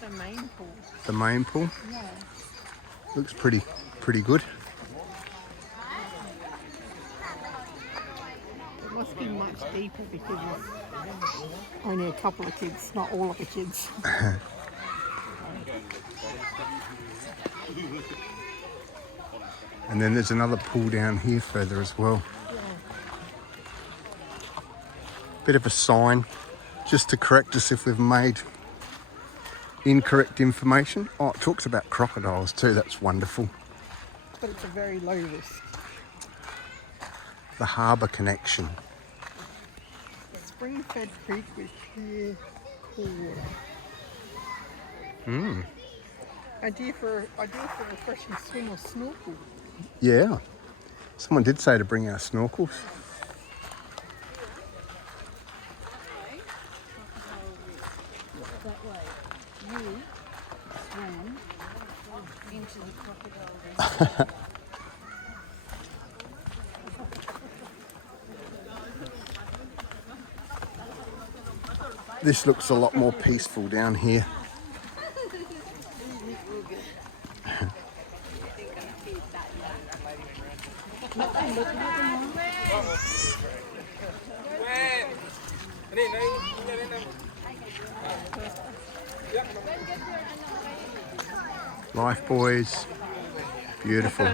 The main pool. The main pool? Yeah. Looks pretty good. It must be much deeper because it's only a couple of kids, not all of the kids. And then there's another pool down here further as well. Bit of a sign just to correct us if we've made incorrect information. Oh, it talks about crocodiles too. That's wonderful. But it's a very low risk. The harbour connection. Spring-fed creek with clear, cool water. Idea for a refreshing swim or snorkel. Yeah. Someone did say to bring our snorkels. That way, you swam into the crocodile. This looks a lot more peaceful down here. Life buoys, beautiful.